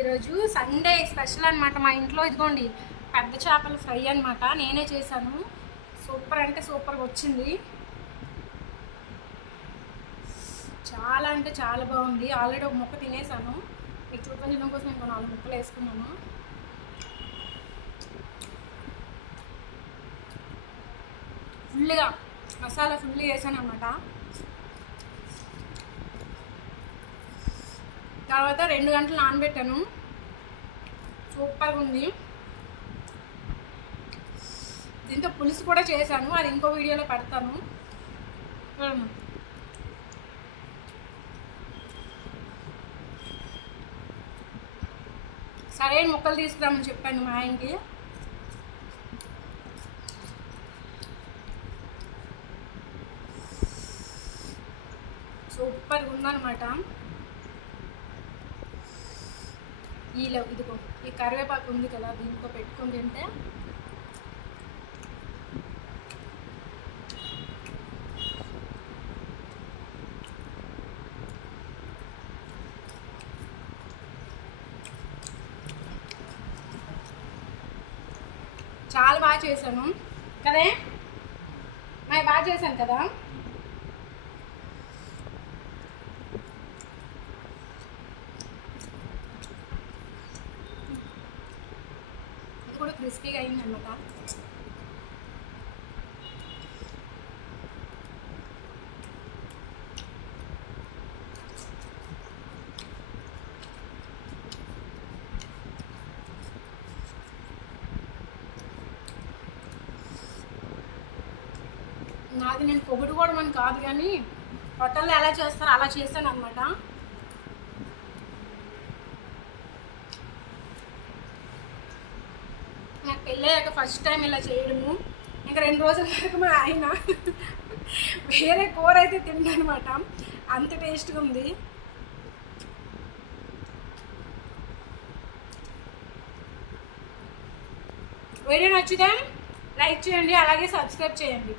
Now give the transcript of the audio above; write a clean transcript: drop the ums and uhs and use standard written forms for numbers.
ఈరోజు Sunday special అనమాట మా ఇంట్లో. ఇదిగోండి పెద్ద చేపల ఫ్రై అనమాట, నేనే చేశాను. సూపర్ అంటే సూపర్గా వచ్చింది, చాలా అంటే చాలా బాగుంది. ఆల్రెడీ ఒక ముక్క తినేసాను, మీకు చూపించడం కోసం ఇంకో 4 ముక్కలు వేసుకున్నాను. ఫుల్గా మసాలా ఫుల్గా వేసాను అనమాట. తర్వాత 2 గంటలు నానబెట్టాను, సూపర్గా ఉంది. దీంతో పులుసు కూడా చేశాను, అది ఇంకో వీడియోలో పెడతాను. సరైన ముక్కలు తీసుకురామని చెప్పాను మా ఆయనకి. సూపర్గా ఉందన్నమాట. ఇదిగో ఈ కరివేపాకు ఉంది కదా, దీంతో పెట్టుకొని తింటే చాలా బాగా చేశాను కదే, నేను బాగా చేశాను కదా. ఇది కూడా క్రిస్పీగా అయిందన్నమాట. నాది నేను పొగుడుకోవడం అని కాదు, కానీ హోటల్లో ఎలా చేస్తారో అలా చేశాను అనమాట. నాకు పెళ్ళయ్యాక ఫస్ట్ టైం ఇలా చేయడము. ఇంకా 2 రోజుల వరకు మా ఆయన వేరే కూర అయితే తిందనమాట, అంత టేస్ట్గా ఉంది. వీడియో నచ్చితే లైక్ చేయండి, అలాగే సబ్స్క్రైబ్ చేయండి.